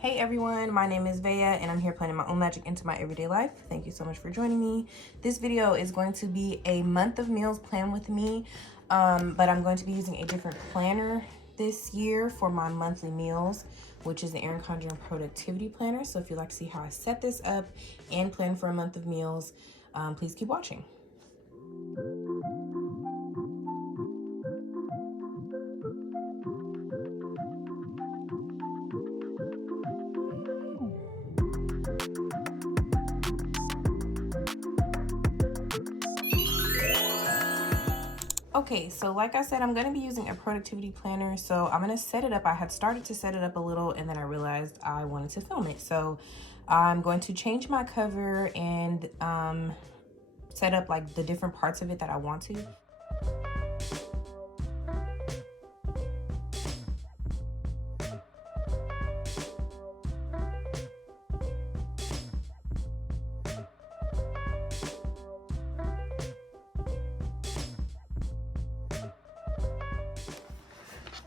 Hey everyone, my name is Veia and I'm here planning my own magic into my everyday life. Thank you so much for joining me. This video is going to be a month of meals planned with me, but I'm going to be using a different planner this year for my monthly meals, which is the Erin Condren Productivity Planner. So if you'd like to see how I set this up and plan for a month of meals, please keep watching. Okay, so like I said, I'm going to be using a productivity planner. So I'm going to set it up. I had started to set it up a little and then I realized I wanted to film it. So I'm going to change my cover and set up like the different parts of it that I want to.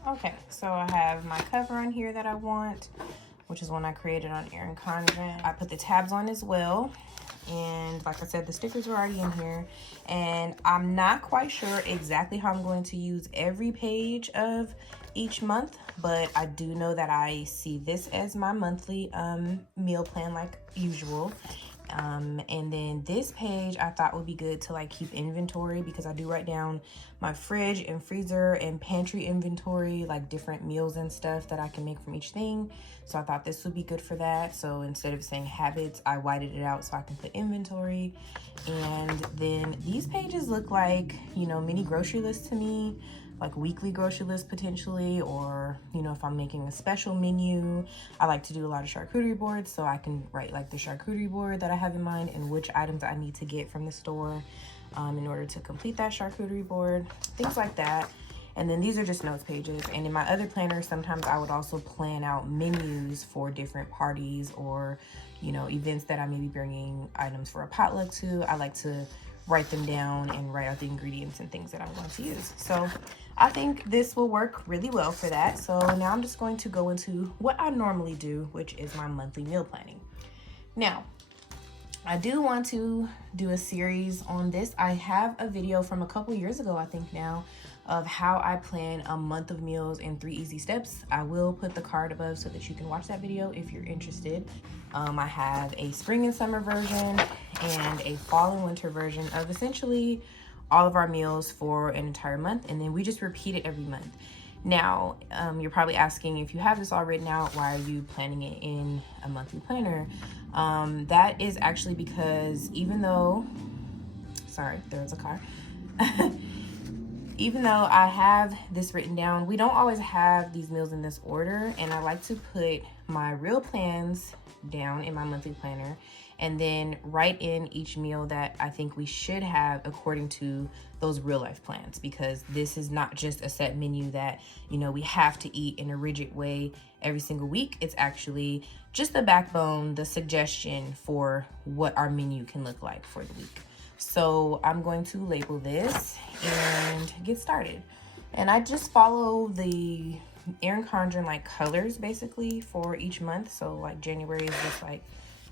Okay, so I have my cover on here that I want, which is one I created on Erin Condren. I put the tabs on as well. And like I said, the stickers are already in here. And I'm not quite sure exactly how I'm going to use every page of each month, but I do know that I see this as my monthly meal plan like usual. And then this page I thought would be good to like keep inventory, because I do write down my fridge and freezer and pantry inventory, like different meals and stuff that I can make from each thing. So I thought this would be good for that. So instead of saying habits, I whited it out so I can put inventory. And then these pages look like, you know, mini grocery lists to me, like weekly grocery list potentially, or you know, if I'm making a special menu. I like to do a lot of charcuterie boards, so I can write like the charcuterie board that I have in mind and which items I need to get from the store in order to complete that charcuterie board, things like that. And then these are just notes pages. And in my other planner, sometimes I would also plan out menus for different parties or, you know, events that I may be bringing items for a potluck to. I like to write them down and write out the ingredients and things that I'm going to use. So I think this will work really well for that. So now I'm just going to go into what I normally do, which is my monthly meal planning. Now, I do want to do a series on this. I have a video from a couple years ago, I think now, of how I plan a month of meals in 3 easy steps. I will put the card above so that you can watch that video if you're interested. I have a spring and summer version and a fall and winter version of essentially all of our meals for an entire month, and then we just repeat it every month. Now, you're probably asking, if you have this all written out, why are you planning it in a monthly planner? That is actually because even though, sorry, there's a car. Even though I have this written down, we don't always have these meals in this order, and I like to put my real plans down in my monthly planner and then write in each meal that I think we should have according to those real life plans, because this is not just a set menu that, you know, we have to eat in a rigid way every single week. It's actually just the backbone, the suggestion for what our menu can look like for the week. So I'm going to label this and get started. And I just follow the Erin Condren like colors basically for each month. So like January is just like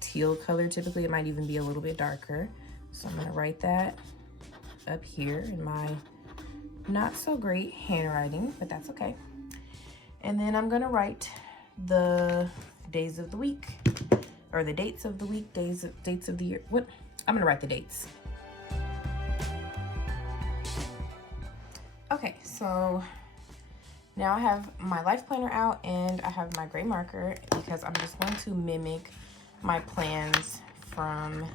teal color. Typically it might even be a little bit darker. So I'm gonna write that up here in my not so great handwriting, but that's okay. And then I'm gonna write the days of the week, or the dates of the week, dates of the year. What? I'm gonna write the dates. Okay, so now I have my life planner out and I have my gray marker, because I'm just going to mimic my plans from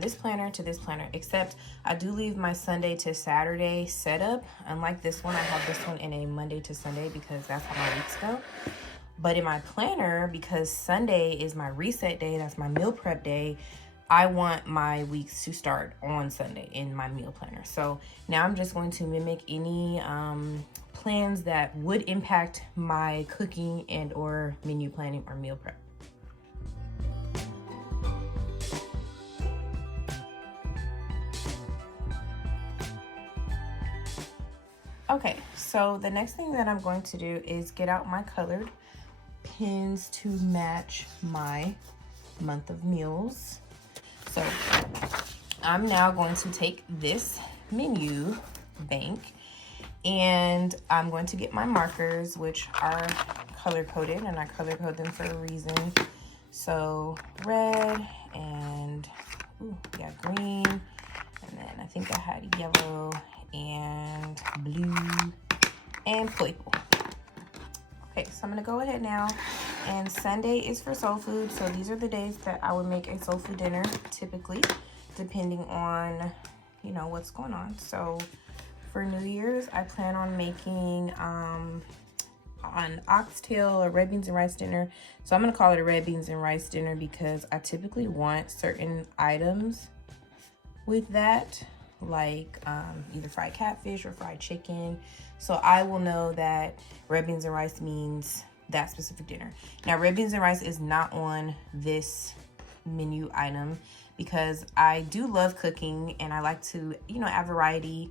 this planner to this planner, except I do leave my Sunday to Saturday setup. Unlike this one, I have this one in a Monday to Sunday because that's how my weeks go. But in my planner, because Sunday is my reset day, that's my meal prep day, I want my weeks to start on Sunday in my meal planner. So now I'm just going to mimic any plans that would impact my cooking and or menu planning or meal prep. Okay, so the next thing that I'm going to do is get out my colored tends to match my month of meals. So I'm now going to take this menu bank and I'm going to get my markers, which are color coded, and I color code them for a reason. So red and yeah, green, and then I think I had yellow and blue and purple. Okay, so I'm gonna go ahead now, and Sunday is for soul food. So these are the days that I would make a soul food dinner, typically, depending on, you know, what's going on. So for New Year's, I plan on making an oxtail or red beans and rice dinner. So I'm gonna call it a red beans and rice dinner because I typically want certain items with that, like either fried catfish or fried chicken. So I will know that red beans and rice means that specific dinner. Now, red beans and rice is not on this menu item because I do love cooking and I like to, you know, add variety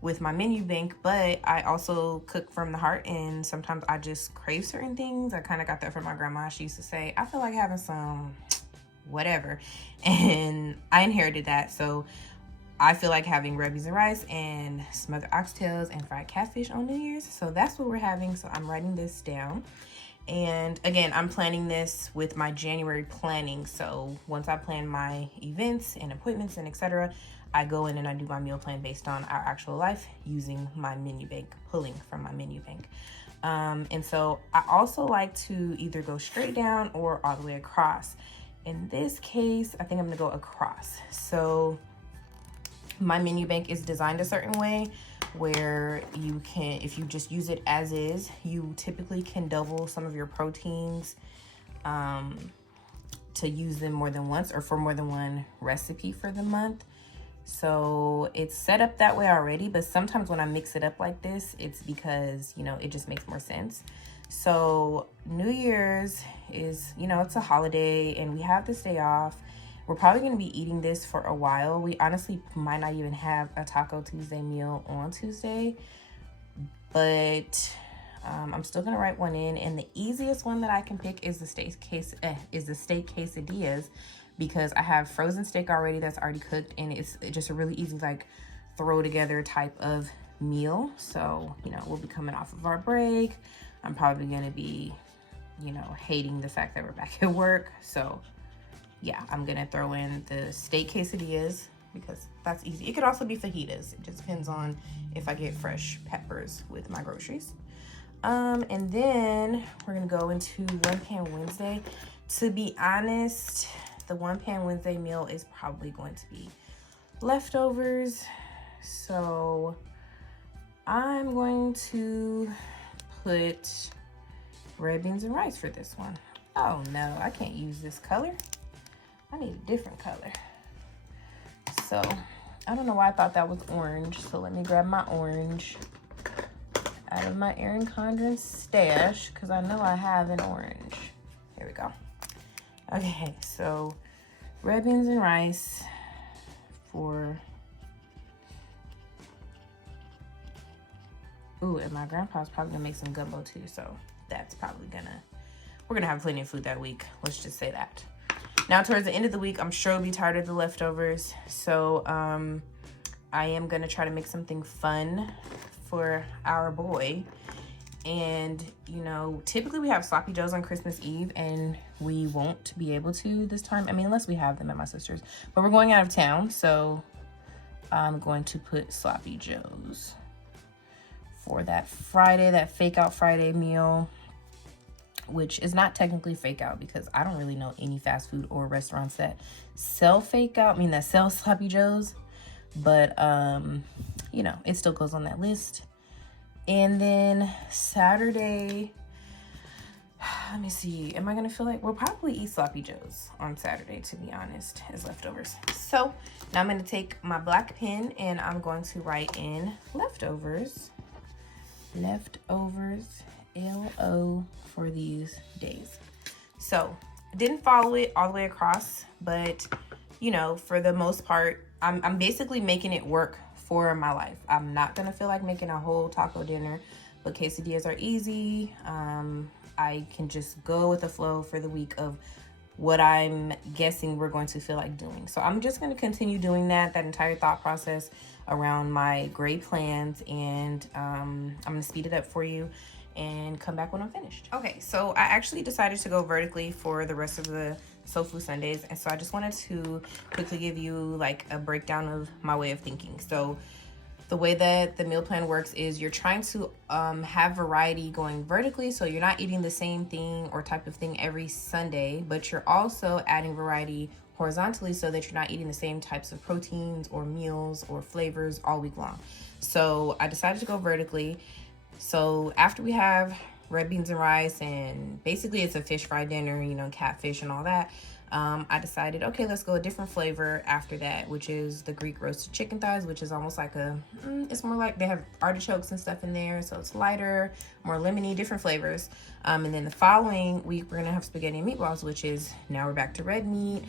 with my menu bank, but I also cook from the heart, and sometimes I just crave certain things. I kind of got that from my grandma. She used to say, I feel like having some whatever, and I inherited that. So I feel like having red beans and rice and smothered oxtails and fried catfish on New Year's. So that's what we're having. So I'm writing this down. And again, I'm planning this with my January planning. So once I plan my events and appointments and etc., I go in and I do my meal plan based on our actual life using my menu bank, pulling from my menu bank. And so I also like to either go straight down or all the way across. In this case, I think I'm gonna go across. So my menu bank is designed a certain way where you can, if you just use it as is, you typically can double some of your proteins to use them more than once or for more than one recipe for the month. So it's set up that way already, but sometimes when I mix it up like this, it's because, you know, it just makes more sense. So New Year's is, you know, it's a holiday and we have this day off. We're probably going to be eating this for a while. We honestly might not even have a Taco Tuesday meal on Tuesday, but I'm still going to write one in. And the easiest one that I can pick is the steak quesadillas, because I have frozen steak already that's already cooked, and it's just a really easy, like, throw together type of meal. So, you know, we'll be coming off of our break. I'm probably going to be, you know, hating the fact that we're back at work. So yeah, I'm gonna throw in the steak quesadillas because that's easy. It could also be fajitas. It just depends on if I get fresh peppers with my groceries. And then we're gonna go into One Pan Wednesday. To be honest, the One Pan Wednesday meal is probably going to be leftovers. So I'm going to put red beans and rice for this one. Oh no, I can't use this color. I need a different color. So I don't know why I thought that was orange. So let me grab my orange out of my Erin Condren stash because I know I have an orange. Here we go. Okay, so red beans and rice for, ooh, and my grandpa's probably gonna make some gumbo too. So that's probably we're gonna have plenty of food that week. Let's just say that. Now, towards the end of the week, I'm sure I'll be tired of the leftovers. So I am going to try to make something fun for our boy. And, you know, typically we have sloppy joes on Christmas Eve, and we won't be able to this time. I mean, unless we have them at my sister's. But we're going out of town, so I'm going to put sloppy joes for that Friday, that fake out Friday meal, which is not technically fake out because I don't really know any fast food or restaurants that sell fake out, that sell sloppy joes, but you know, it still goes on that list. And then Saturday, let me see, am I gonna feel like, we'll probably eat sloppy joes on Saturday, to be honest, as leftovers. So now I'm gonna take my black pen and I'm going to write in leftovers, LO for these days. So I didn't follow it all the way across, but you know, for the most part, I'm basically making it work for my life. I'm not gonna feel like making a whole taco dinner, but quesadillas are easy. I can just go with the flow for the week of what I'm guessing we're going to feel like doing. So I'm just going to continue doing that entire thought process around my gray plans, and I'm going to speed it up for you and come back when I'm finished. Okay, so I actually decided to go vertically for the rest of the Soul Food Sundays, and so I just wanted to quickly give you like a breakdown of my way of thinking. So the way that the meal plan works is you're trying to have variety going vertically, so you're not eating the same thing or type of thing every Sunday, but you're also adding variety horizontally so that you're not eating the same types of proteins or meals or flavors all week long. So I decided to go vertically. So after we have red beans and rice, and basically it's a fish fry dinner, you know, catfish and all that, I decided, okay, let's go a different flavor after that, which is the Greek roasted chicken thighs, which is almost like it's more like they have artichokes and stuff in there, so it's lighter, more lemony, different flavors. And then the following week, we're gonna have spaghetti and meatballs, which is, now we're back to red meat,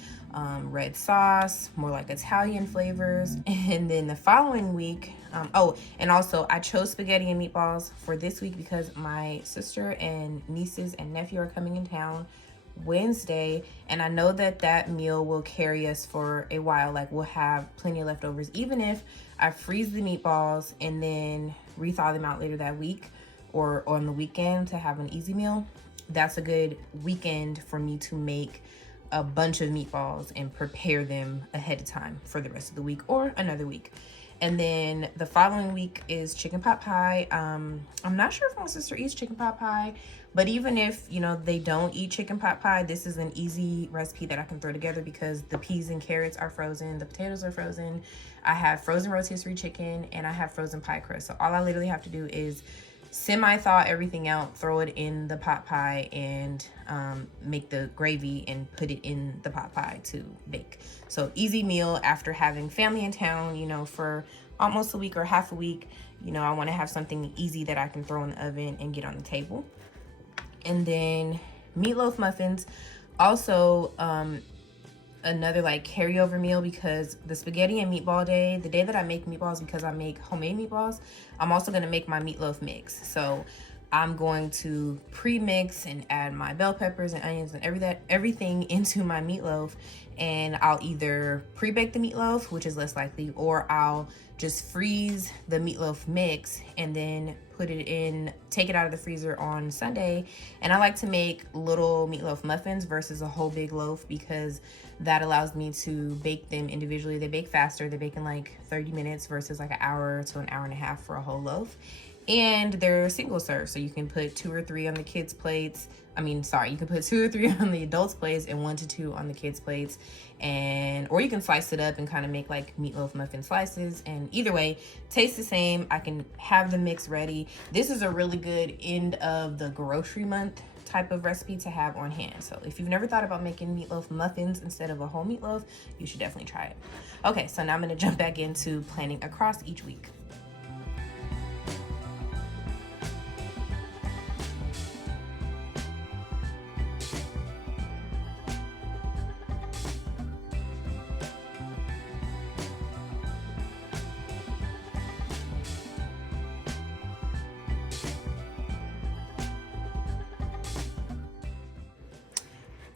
red sauce, more like Italian flavors. And then the following week, oh, and also I chose spaghetti and meatballs for this week because my sister and nieces and nephew are coming in town Wednesday, and I know that that meal will carry us for a while. Like, we'll have plenty of leftovers, even if I freeze the meatballs and then rethaw them out later that week or on the weekend to have an easy meal. That's a good weekend for me to make a bunch of meatballs and prepare them ahead of time for the rest of the week or another week. And then the following week is chicken pot pie. I'm not sure if my sister eats chicken pot pie, but even if, you know, they don't eat chicken pot pie, this is an easy recipe that I can throw together because the peas and carrots are frozen, the potatoes are frozen, I have frozen rotisserie chicken, and I have frozen pie crust. So all I literally have to do is semi-thaw everything out, throw it in the pot pie, and make the gravy and put it in the pot pie to bake. So easy meal after having family in town, you know, for almost a week or half a week. You know, I want to have something easy that I can throw in the oven and get on the table. And then meatloaf muffins, also another like carryover meal, because the spaghetti and meatball day, the day that I make meatballs, because I make homemade meatballs, I'm also going to make my meatloaf mix. So I'm going to pre-mix and add my bell peppers and onions and everything into my meatloaf, and I'll either pre-bake the meatloaf, which is less likely, or I'll just freeze the meatloaf mix and then put it in, take it out of the freezer on Sunday. And I like to make little meatloaf muffins versus a whole big loaf, because that allows me to bake them individually. They bake faster. They bake in like 30 minutes versus like an hour to an hour and a half for a whole loaf. And they're single serve, so you can put 2 or 3 on the kids' plates. You can put 2 or 3 on the adults' plates and 1 to 2 on the kids' plates. Or you can slice it up and kind of make like meatloaf muffin slices. And either way, tastes the same. I can have the mix ready. This is a really good end of the grocery month type of recipe to have on hand. So if you've never thought about making meatloaf muffins instead of a whole meatloaf, you should definitely try it. Okay, so now I'm going to jump back into planning across each week.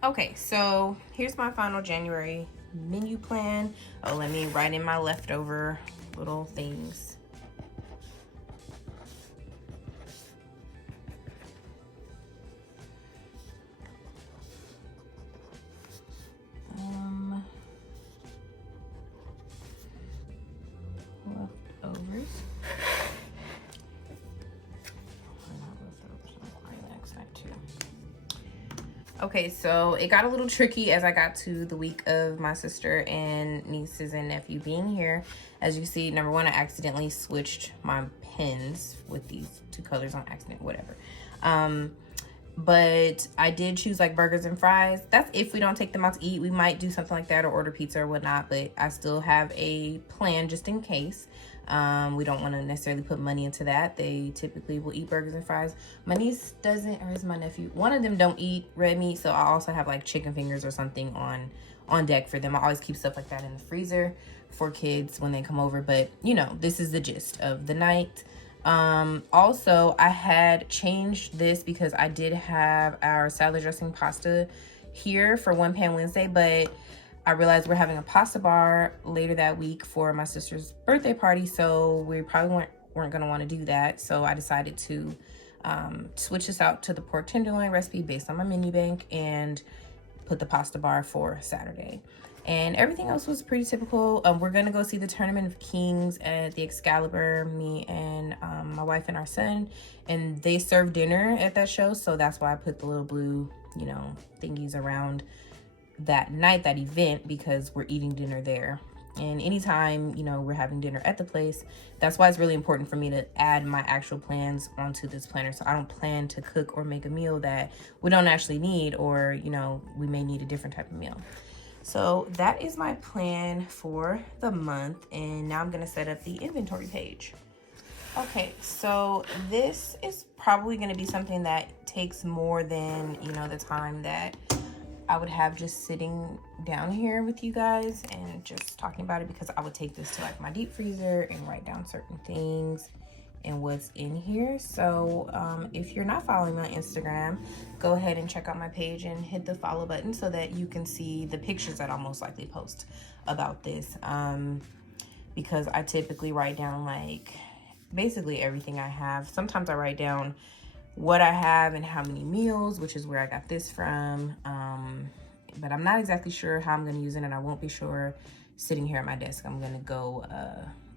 Okay, so here's my final January menu plan. Oh, let me write in my leftover little things. Leftovers. Okay, so it got a little tricky as I got to the week of my sister and nieces and nephew being here. As you see, number one, I accidentally switched my pens with these 2 colors on accident, whatever. But I did choose like burgers and fries. That's if we don't take them out to eat. We might do something like that or order pizza or whatnot, but I still have a plan just in case. We don't want to necessarily put money into that. They typically will eat burgers and fries. My niece doesn't, or is my nephew? One of them don't eat red meat, so I also have like chicken fingers or something on deck for them. I always keep stuff like that in the freezer for kids when they come over. But you know, this is the gist of the night. Also, I had changed this because I did have our salad dressing pasta here for One Pan Wednesday, but I realized we're having a pasta bar later that week for my sister's birthday party, so we probably weren't going to want to do that. So I decided to switch this out to the pork tenderloin recipe based on my menu bank and put the pasta bar for Saturday. And everything else was pretty typical. We're gonna go see the Tournament of Kings at the Excalibur, me and my wife and our son, and they serve dinner at that show, so that's why I put the little blue, you know, thingies around that night, that event, because we're eating dinner there. And anytime, you know, we're having dinner at the place, that's why it's really important for me to add my actual plans onto this planner. So I don't plan to cook or make a meal that we don't actually need, or, you know, we may need a different type of meal. So that is my plan for the month. And now I'm going to set up the inventory page. Okay, so this is probably going to be something that takes more than, you know, the time that I would have just sitting down here with you guys and just talking about it, because I would take this to like my deep freezer and write down certain things and what's in here. So if you're not following me on Instagram, go ahead and check out my page and hit the follow button so that you can see the pictures that I'll most likely post about this, because I typically write down like basically everything I have. Sometimes I write down what I have and how many meals, which is where I got this from, but I'm not exactly sure how I'm going to use it, and I won't be sure sitting here at my desk. I'm going to go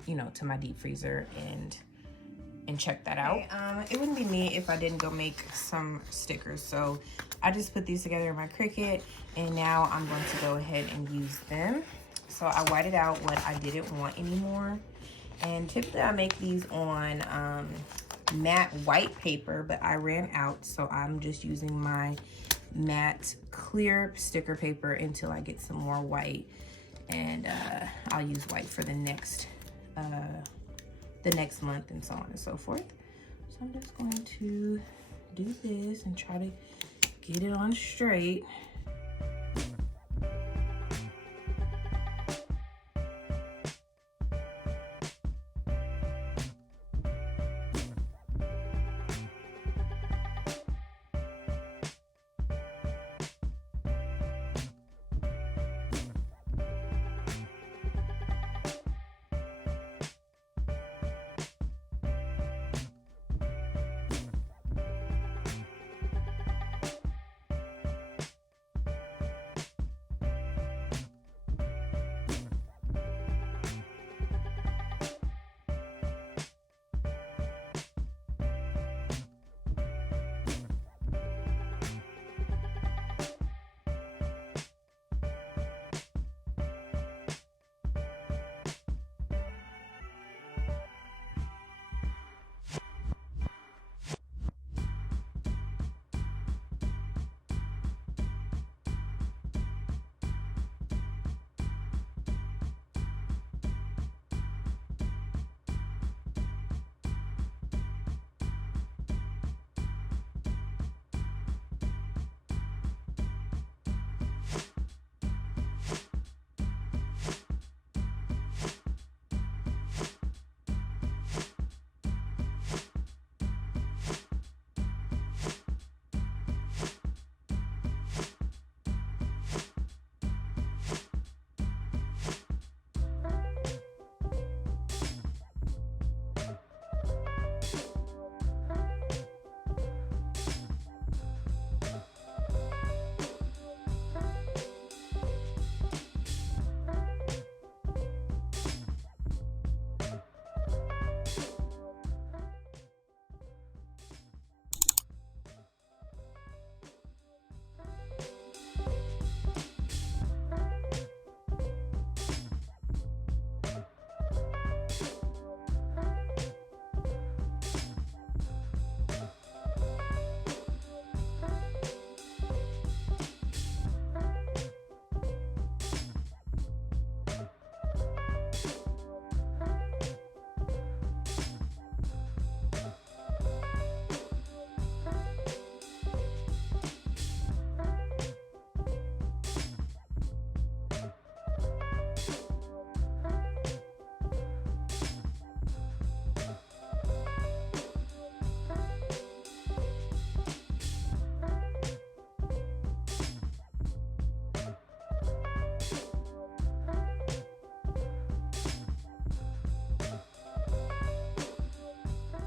you know, to my deep freezer and check that out. It wouldn't be me if I didn't go make some stickers, so I just put these together in my Cricut, and now I'm going to go ahead and use them. So I whited out what I didn't want anymore, and typically I make these on matte white paper, but I ran out, so I'm just using my matte clear sticker paper until I get some more white, and I'll use white for the next month and so on and so forth. So I'm just going to do this and try to get it on straight.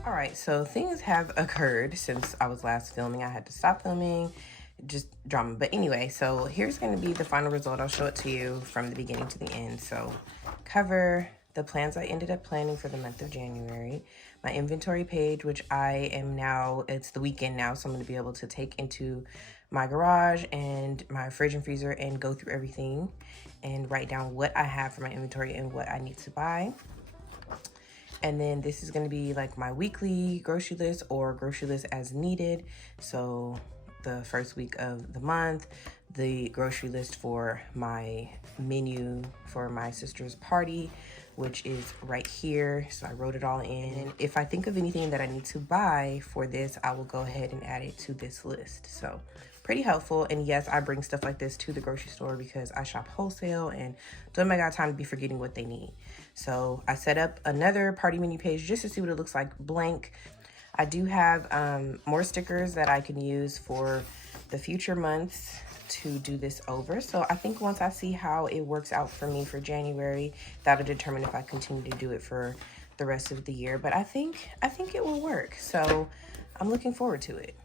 All right, so things have occurred since I was last filming. I had to stop filming, just drama. But anyway, so here's going to be the final result. I'll show it to you from the beginning to the end. So cover, the plans I ended up planning for the month of January, my inventory page, which I am now, it's the weekend now, so I'm going to be able to take into my garage and my fridge and freezer and go through everything and write down what I have for my inventory and what I need to buy. And then this is going to be like my weekly grocery list or grocery list as needed. So the first week of the month, the grocery list for my menu for my sister's party, which is right here. So I wrote it all in. If I think of anything that I need to buy for this, I will go ahead and add it to this list. So pretty helpful. And yes, I bring stuff like this to the grocery store because I shop wholesale and don't make time to be forgetting what they need. So I set up another party menu page just to see what it looks like blank. I do have more stickers that I can use for the future months to do this over. So I think once I see how it works out for me for January, that'll determine if I continue to do it for the rest of the year. But I think it will work. So I'm looking forward to it.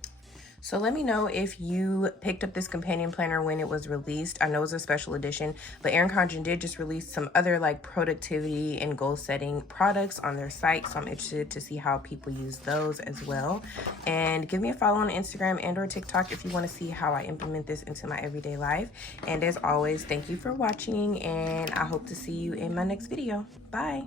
So let me know if you picked up this companion planner when it was released. I know it's a special edition, but Erin Condren did just release some other like productivity and goal setting products on their site. So I'm interested to see how people use those as well. And give me a follow on Instagram and or TikTok if you want to see how I implement this into my everyday life. And as always, thank you for watching, and I hope to see you in my next video. Bye.